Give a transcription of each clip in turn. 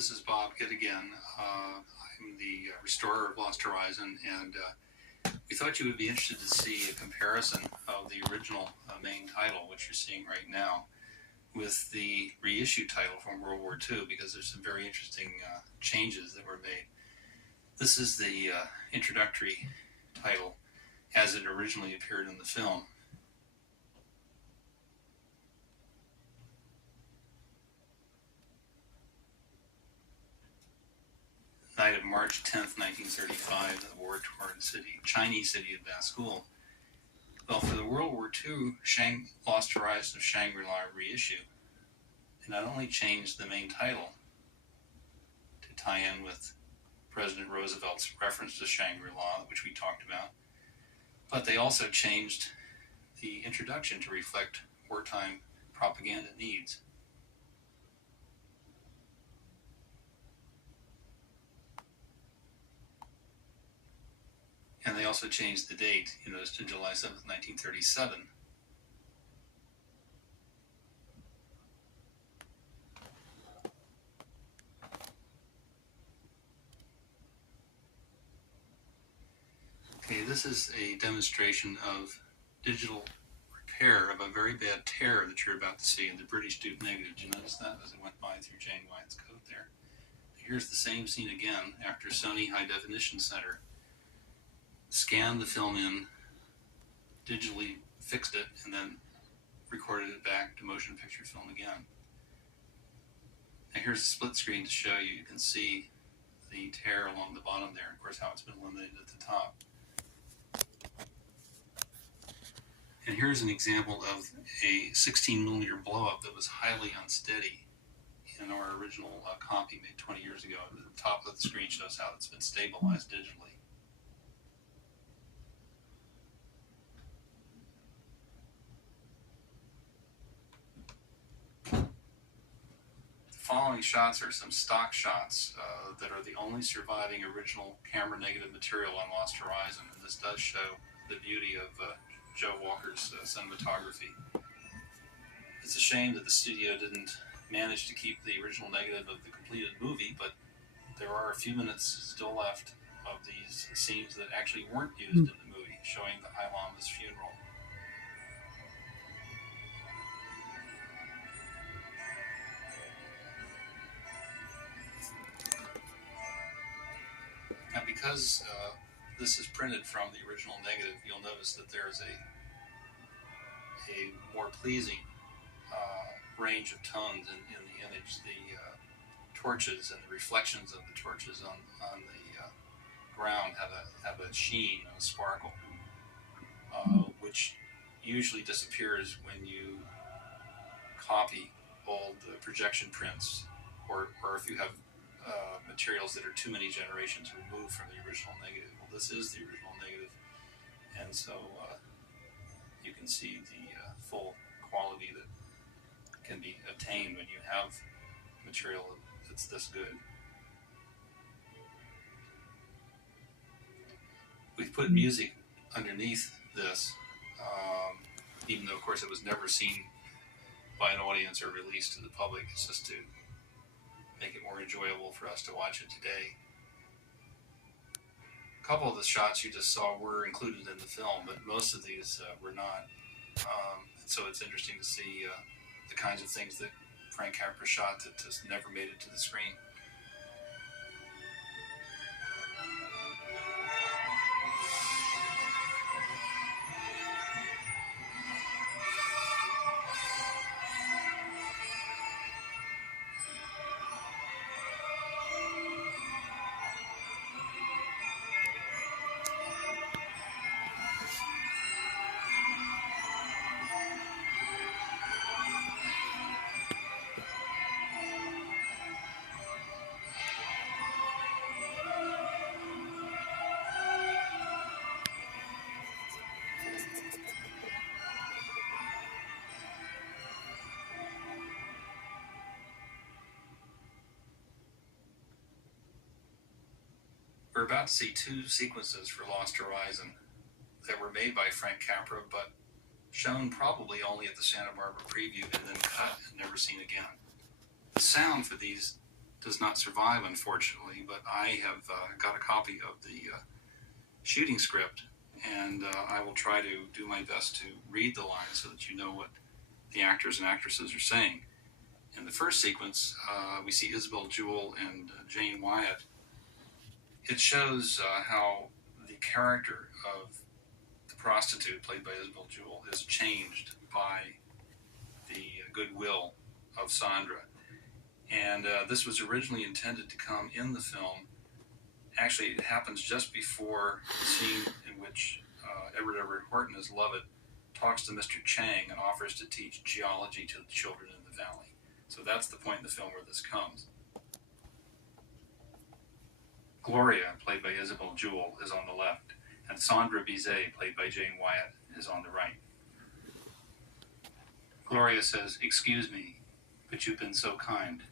This is Bob Kidd again. I'm the restorer of Lost Horizon, and we thought you would be interested to see a comparison of the original main title, which you're seeing right now, with the reissue title from World War II, because there's some very interesting changes that were made. This is the introductory title as it originally appeared in the film. Night of March 10th, 1935, the war-torn Chinese city of Baskool. Well, for the World War II Lost Horizon of Shangri-La reissue, they not only changed the main title to tie in with President Roosevelt's reference to Shangri-La, which we talked about, but they also changed the introduction to reflect wartime propaganda needs. And they also changed the date, to July 7th, 1937. Okay, this is a demonstration of digital repair of a very bad tear that you're about to see in the British Duke negative. Did you notice that as it went by through Jane Wyatt's coat there? Here's the same scene again after Sony High Definition Center scanned the film in, digitally fixed it, and then recorded it back to motion picture film again. Now here's a split screen to show you. You can see the tear along the bottom there, of course, how it's been eliminated at the top. And here's an example of a 16mm blow-up that was highly unsteady in our original copy made 20 years ago. The top of the screen shows how it's been stabilized digitally. The following shots are some stock shots that are the only surviving original camera negative material on Lost Horizon, and this does show the beauty of Joe Walker's cinematography. It's a shame that the studio didn't manage to keep the original negative of the completed movie, but there are a few minutes still left of these scenes that actually weren't used in the movie, showing the High Lama's funeral. Now, because this is printed from the original negative, you'll notice that there's a more pleasing range of tones in the image. The torches and the reflections of the torches on the ground have a sheen and a sparkle, which usually disappears when you copy old projection prints, or if you have materials that are too many generations removed from the original negative. Well, this is the original negative, and so you can see the full quality that can be obtained when you have material that's this good. We've put music underneath this, even though, of course, it was never seen by an audience or released to the public. It's just to make it more enjoyable for us to watch it today. A couple of the shots you just saw were included in the film, but most of these were not. So it's interesting to see the kinds of things that Frank Capra shot that just never made it to the screen. We're about to see two sequences for Lost Horizon that were made by Frank Capra, but shown probably only at the Santa Barbara preview and then cut and never seen again. The sound for these does not survive, unfortunately, but I have got a copy of the shooting script, and I will try to do my best to read the lines so that you know what the actors and actresses are saying. In the first sequence, we see Isabel Jewell and Jane Wyatt. It shows how the character of the prostitute, played by Isabel Jewell, is changed by the goodwill of Sandra. And this was originally intended to come in the film. Actually, it happens just before the scene in which Edward Horton as Lovett talks to Mr. Chang and offers to teach geology to the children in the valley. So that's the point in the film where this comes. Gloria, played by Isabel Jewell, is on the left, and Sandra Bizet, played by Jane Wyatt, is on the right. Gloria says, "Excuse me, but you've been so kind."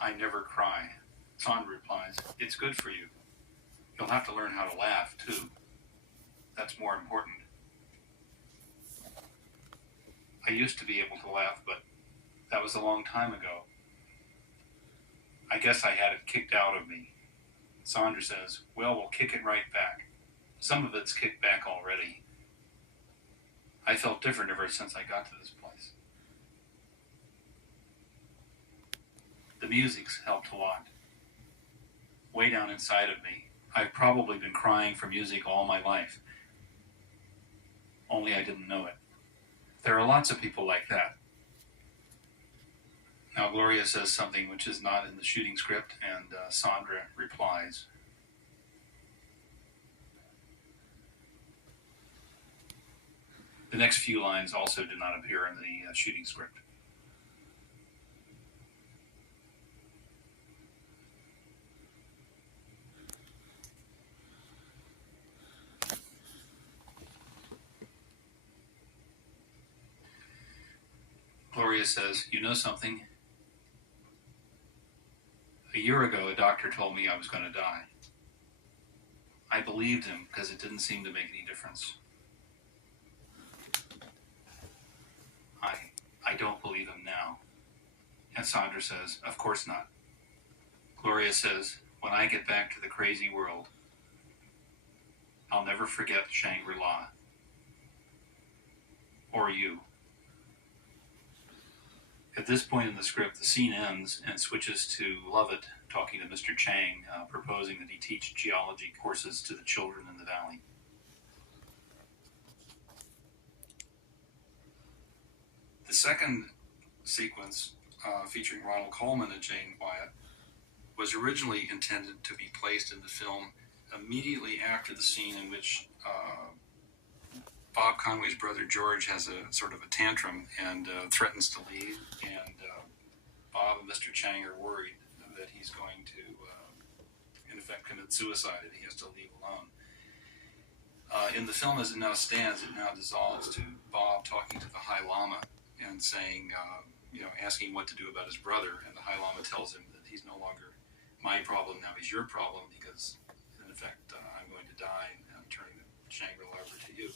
"I never cry." Sandra replies, "It's good for you. You'll have to learn how to laugh, too. That's more important." "I used to be able to laugh, but that was a long time ago. I guess I had it kicked out of me." Sandra says, "Well, we'll kick it right back. Some of it's kicked back already. I felt different ever since I got to this place." The music's helped a lot. Way down inside of me, I've probably been crying for music all my life. Only I didn't know it. There are lots of people like that. Now Gloria says something which is not in the shooting script, and Sandra replies. The next few lines also did not appear in the shooting script. Gloria says, "You know something? A year ago, a doctor told me I was going to die. I believed him because it didn't seem to make any difference. I don't believe him now." And Sandra says, "Of course not." Gloria says, "When I get back to the crazy world, I'll never forget Shangri-La. Or you." At this point in the script, the scene ends and switches to Lovett talking to Mr. Chang, proposing that he teach geology courses to the children in the valley. The second sequence, featuring Ronald Colman and Jane Wyatt, was originally intended to be placed in the film immediately after the scene in which Bob Conway's brother George has a sort of a tantrum and threatens to leave, and Bob and Mr. Chang are worried that he's going to, in effect, commit suicide if he has to leave alone. In the film as it now stands, it now dissolves to Bob talking to the High Lama and saying, asking what to do about his brother, and the High Lama tells him that he's no longer my problem, now he's your problem, because, in effect, I'm going to die, and I'm turning the Shangri-La over to you.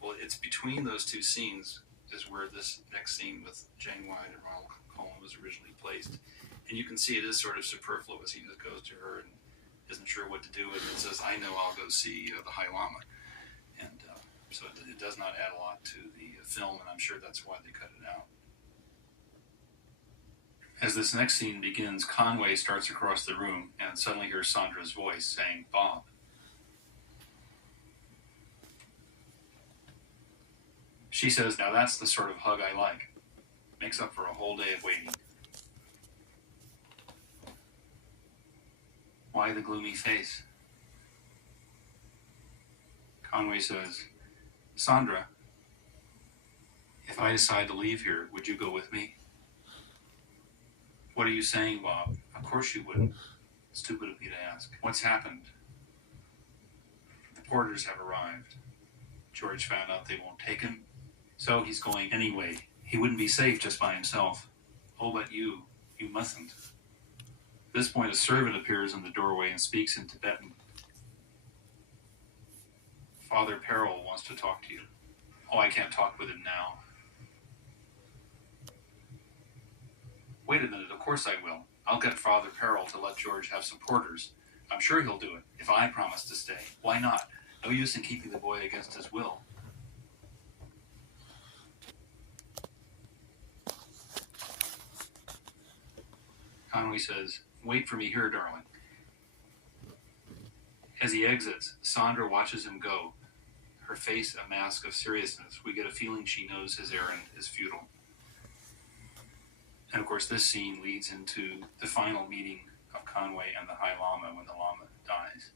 Well, it's between those two scenes is where this next scene with Jane Wyatt and Ronald Colman was originally placed. And you can see it is sort of superfluous. He just goes to her and isn't sure what to do with it and says, "I know, I'll go see the High Lama." And so it does not add a lot to the film, and I'm sure that's why they cut it out. As this next scene begins, Conway starts across the room and suddenly hears Sandra's voice saying, "Bob." She says, "Now that's the sort of hug I like. Makes up for a whole day of waiting." "Why the gloomy face?" Conway says, "Sandra, if I decide to leave here, would you go with me?" "What are you saying, Bob? Of course you wouldn't. Stupid of me to ask. What's happened?" "The porters have arrived. George found out they won't take him, so he's going anyway. He wouldn't be safe just by himself." "Oh, but you mustn't." At this point, a servant appears in the doorway and speaks in Tibetan. "Father Peril wants to talk to you." "Oh, I can't talk with him now." Wait a minute, of course I will. I'll get Father Peril to let George have some porters. I'm sure he'll do it, if I promise to stay. Why not? No use in keeping the boy against his will. Conway says, wait for me here, darling. As he exits, Sandra watches him go, her face a mask of seriousness. We get a feeling she knows his errand is futile. And of course, this scene leads into the final meeting of Conway and the High Lama when the Lama dies.